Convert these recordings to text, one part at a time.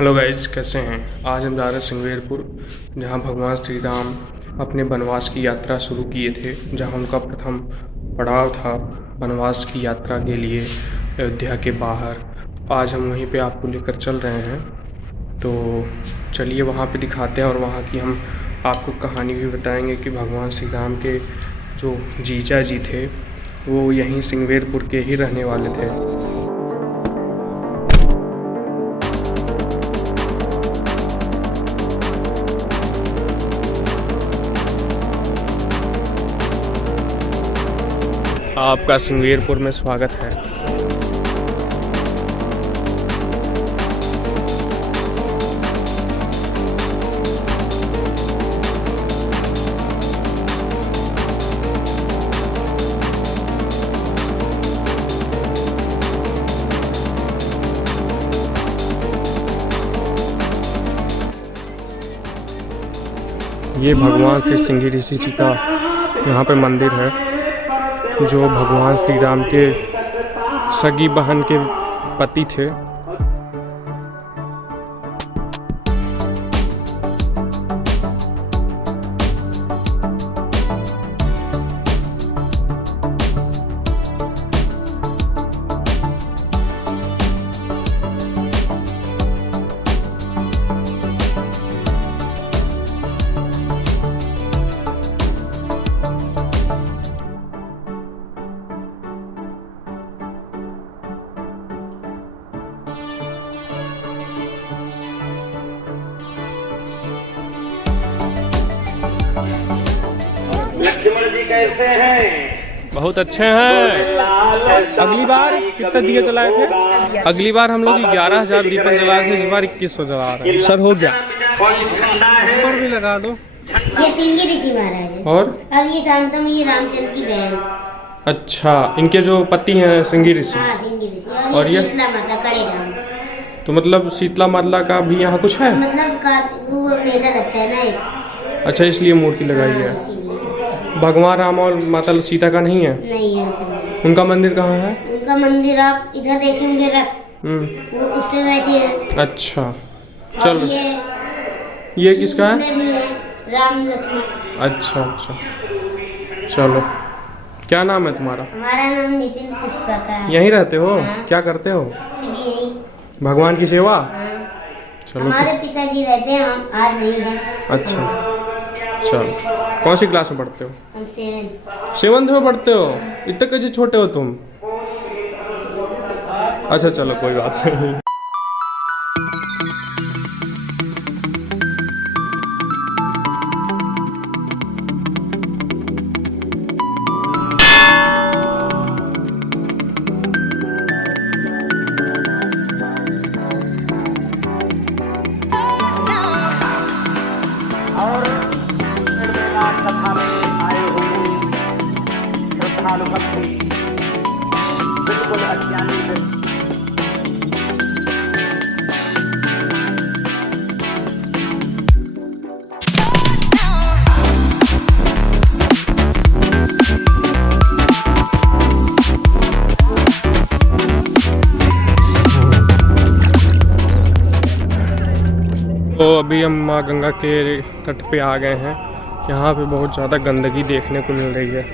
Hello guys, कैसे हैं। आज हम जा रहे हैं सिंगवेरपुर, जहां भगवान श्री राम अपने वनवास की यात्रा शुरू किए थे, जहां उनका प्रथम पड़ाव था वनवास की यात्रा के लिए अयोध्या के बाहर। आज हम वहीं पे आपको लेकर चल रहे हैं, तो चलिए वहां पे दिखाते हैं और वहां की हम आपको कहानी भी बताएंगे कि भगवान श्री राम के जो जीजा जी थे वो यहीं सिंगवेरपुर के ही रहने वाले थे। आपका सिंगवेरपुर में स्वागत है। ये भगवान श्री सिंह ऋषि जी का यहाँ पे मंदिर है, जो भगवान श्री राम के सगी बहन के पति थे। कैसे हैं? बहुत अच्छे हैं। अगली बार कितने दिए जलाए थे? अगली बार हम लोग 11,000 दीपक जलाए थे, इस बार 2100 जला रहे हैं। सर हो गया, ऊपर भी लगा दो। ये सिंह ऋषि महाराज है और ये शांतम, ये रामचंद्र की बहन। अच्छा, इनके जो पति हैं सिंह ऋषि। हाँ, सिंह ऋषि। और ये शीतला माता कड़े राम। तो मतलब शीतला माता का भी यहाँ कुछ है? मतलब का वो मेला लगता है ना एक। अच्छा, इसलिए मूर्ति लगाई है। भगवान राम और माता सीता का नहीं है? नहीं है। उनका मंदिर कहाँ है? उनका मंदिर आप इधर देखेंगे, रथ वो उस पे बैठे हैं। अच्छा, चलो। ये किसका है? इसमें भी है राम लक्ष्मण। अच्छा अच्छा, चलो। क्या नाम है तुम्हारा? हमारा नाम नितिन पुष्पका है। यहीं रहते हो? हाँ। क्या करते हो? यही। भगवान की सेवा। हाँ। चलो। हमारे पिताजी रहते हैं, हम आज नहीं हैं। अच्छा, चलो। कौन सी क्लास में पढ़ते हो? हम 7th में पढ़ते हो? इतने कैसे छोटे हो तुम? अच्छा चलो, कोई बात नहीं। कथा में आए हुए श्रद्धालु भक्ति बिल्कुल अज्ञानी व्यक्ति तो अभी हम माँ गंगा के तट पे आ गए हैं। यहाँ पे बहुत ज़्यादा गंदगी देखने को मिल रही है।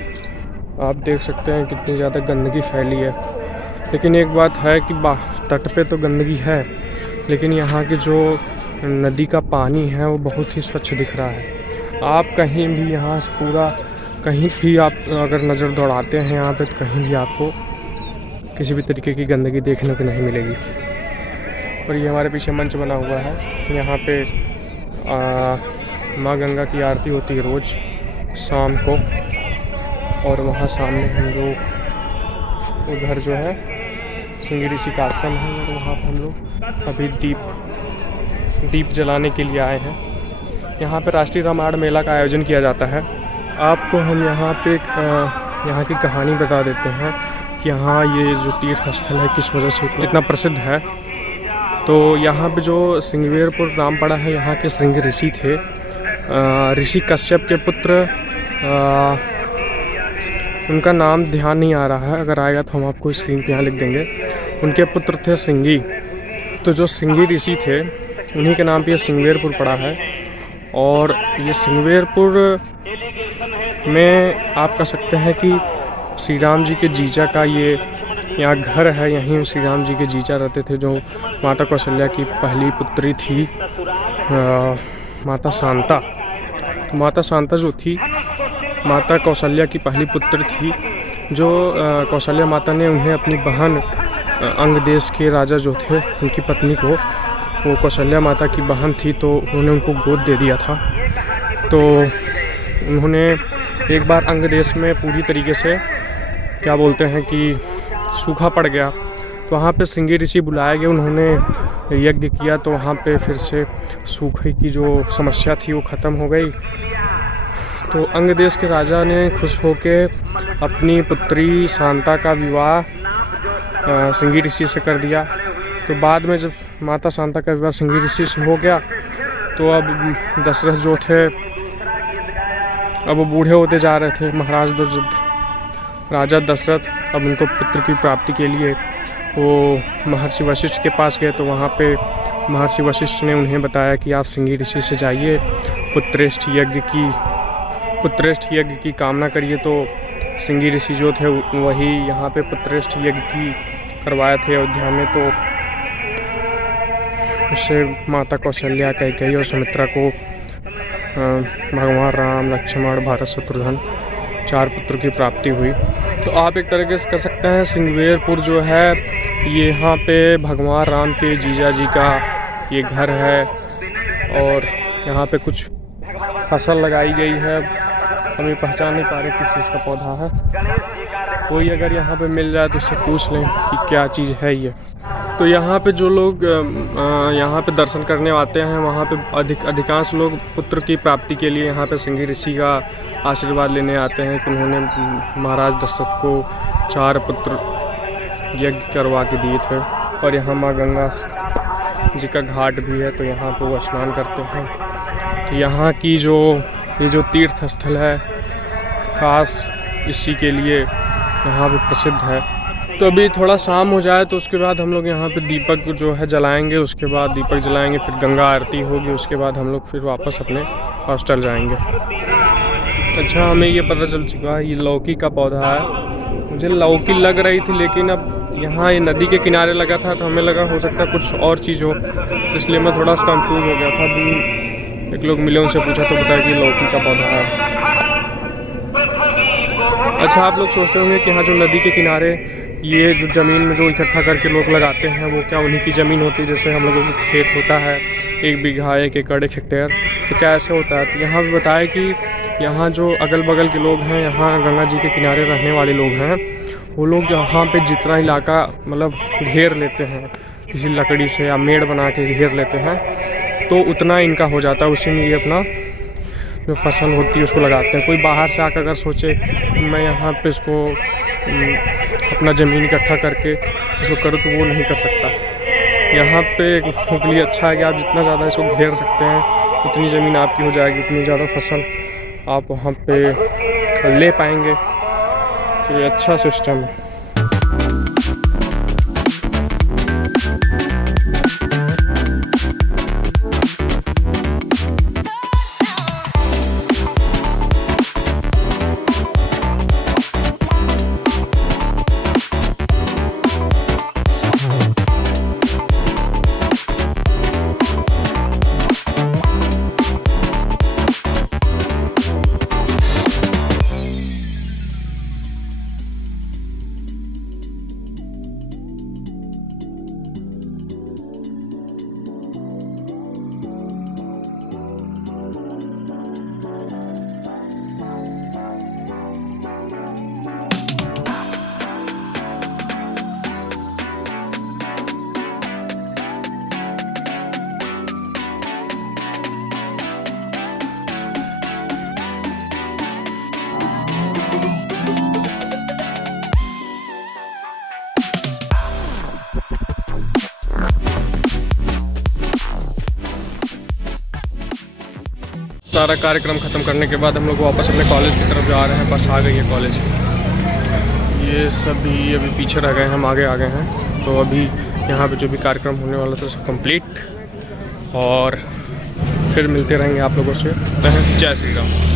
आप देख सकते हैं कितनी ज़्यादा गंदगी फैली है। लेकिन एक बात है कि तट पे तो गंदगी है, लेकिन यहाँ की जो नदी का पानी है वो बहुत ही स्वच्छ दिख रहा है। आप कहीं भी यहाँ से पूरा कहीं भी आप अगर नज़र दौड़ाते हैं यहाँ पे, तो कहीं भी आपको किसी भी तरीके की गंदगी देखने को नहीं मिलेगी। और ये हमारे पीछे मंच बना हुआ है। यहाँ पे माँ गंगा की आरती होती है रोज़ शाम को, और वहाँ सामने हम लोग उधर जो है सिंह ऋषि का आश्रम है, और वहाँ पर हम लोग अभी दीप जलाने के लिए आए हैं। यहाँ पे राष्ट्रीय रामायण मेला का आयोजन किया जाता है। आपको हम यहाँ पे यहाँ की कहानी बता देते हैं कि यहाँ ये जो तीर्थ स्थल है किस वजह से इतना प्रसिद्ध है। तो यहाँ पे जो सिंगवेरपुर नाम पड़ा है, यहाँ के सिंह ऋषि थे। ऋषि कश्यप के पुत्र, उनका नाम ध्यान नहीं आ रहा है, अगर आएगा तो हम आपको स्क्रीन पे यहाँ लिख देंगे। उनके पुत्र थे सिंगी। तो जो सिंगी ऋषि थे उन्हीं के नाम पे ये सिंगवेरपुर पड़ा है। और ये सिंगवेरपुर में आप कह सकते हैं कि श्री राम जी के जीजा का ये यहाँ घर है। यहीं श्री राम जी के जीजा रहते थे, जो माता कौशल्या की पहली पुत्री थी, माता शांता। तो माता शांता जो थी, माता कौशल्या की पहली पुत्र थी, जो कौशल्या माता ने उन्हें अपनी बहन अंग देश के राजा जो थे, उनकी पत्नी को, वो कौशल्या माता की बहन थी, तो उन्होंने उनको गोद दे दिया था। तो उन्होंने एक बार अंग देश में पूरी तरीके से क्या बोलते हैं कि सूखा पड़ गया, तो वहाँ पे सिंगी ऋषि बुलाए गए। उन्होंने यज्ञ किया, तो वहाँ पे फिर से सूखे की जो समस्या थी वो ख़त्म हो गई। तो अंग देश के राजा ने खुश होके अपनी पुत्री शांता का विवाह सिंगी ऋषि से कर दिया। तो बाद में जब माता शांता का विवाह सिंगी ऋषि से हो गया, तो अब दशरथ जो थे, अब वो बूढ़े होते जा रहे थे। राजा दशरथ अब उनको पुत्र की प्राप्ति के लिए वो महर्षि वशिष्ठ के पास गए। तो वहाँ पे महर्षि वशिष्ठ ने उन्हें बताया कि आप सिंगी ऋषि से जाइए, पुत्रेष्ठ यज्ञ की कामना करिए। तो सिंगी ऋषि जो थे वही यहाँ पे पुत्रेष्ठ यज्ञ की करवाए थे अयोध्या में। तो उससे माता कौशल्या, कैकेयी और सुमित्रा को भगवान राम, लक्ष्मण, भरत, शत्रुघ्न 4 पुत्र की प्राप्ति हुई। तो आप एक तरीके से कह सकते हैं सिंगवेरपुर जो है, ये यहाँ पे भगवान राम के जीजा जी का ये घर है। और यहाँ पे कुछ फसल लगाई गई है, हम ये पहचान नहीं पा रहे किस चीज़ का पौधा है। कोई अगर यहाँ पे मिल जाए तो उससे पूछ लें कि क्या चीज़ है ये। तो यहाँ पे जो लोग यहाँ पे दर्शन करने आते हैं, वहाँ पे अधिकांश लोग पुत्र की प्राप्ति के लिए यहाँ पे सिंगी ऋषि का आशीर्वाद लेने आते हैं कि उन्होंने महाराज दशरथ को 4 पुत्र यज्ञ करवा के दिए थे। और यहाँ माँ गंगा जी का घाट भी है, तो यहाँ पे वो स्नान करते हैं। तो यहाँ की ये जो तीर्थ स्थल है, खास इसी के लिए यहाँ पे प्रसिद्ध है। तो अभी थोड़ा शाम हो जाए तो उसके बाद हम लोग यहाँ पे दीपक जो है जलाएंगे। उसके बाद दीपक जलाएंगे, फिर गंगा आरती होगी। उसके बाद हम लोग फिर वापस अपने हॉस्टल जाएंगे। अच्छा, हमें ये पता चल चुका है ये लौकी का पौधा है। मुझे लौकी लग रही थी, लेकिन अब यहाँ ये नदी के किनारे लगा था, तो हमें लगा हो सकता है कुछ और चीज़ हो, इसलिए मैं थोड़ा सा कंफ्यूज हो गया था। अभी एक लोग मिले, उनसे पूछा तो बताया कि लौकी का पौधा है। अच्छा, आप लोग सोचते होंगे कि यहाँ जो नदी के किनारे ये जो ज़मीन में जो इकट्ठा करके लोग लगाते हैं, वो क्या उन्हीं की ज़मीन होती है? जैसे हम लोगों को खेत होता है 1 बीघा, 1 एकड़, 1 हेक्टेयर, तो क्या ऐसे होता है? तो यहाँ भी बताया कि यहाँ जो अगल बगल के लोग हैं, यहाँ गंगा जी के किनारे रहने वाले लोग हैं, वो लोग यहाँ पे जितना इलाका मतलब घेर लेते हैं किसी लकड़ी से या मेड़ बना के घेर लेते हैं, तो उतना इनका हो जाता है। उसी में ये अपना जो फसल होती है उसको लगाते हैं। कोई बाहर से आकर अगर सोचे मैं यहाँ पे इसको अपना ज़मीन इकट्ठा करके इसको करूँ, तो वो नहीं कर सकता। यहाँ पे लोगों के लिए अच्छा है कि आप जितना ज़्यादा इसको घेर सकते हैं, उतनी ज़मीन आपकी हो जाएगी, उतनी ज़्यादा फसल आप वहाँ पे ले पाएंगे। तो ये अच्छा सिस्टम है। सारा कार्यक्रम ख़त्म करने के बाद हम लोग वापस अपने कॉलेज की तरफ जा रहे हैं। बस आ गई है कॉलेज। ये सभी अभी पीछे रह गए हैं, हम आगे आ गए हैं। तो अभी यहाँ पे जो भी कार्यक्रम होने वाला था सब कंप्लीट, और फिर मिलते रहेंगे आप लोगों से। जय श्री राम।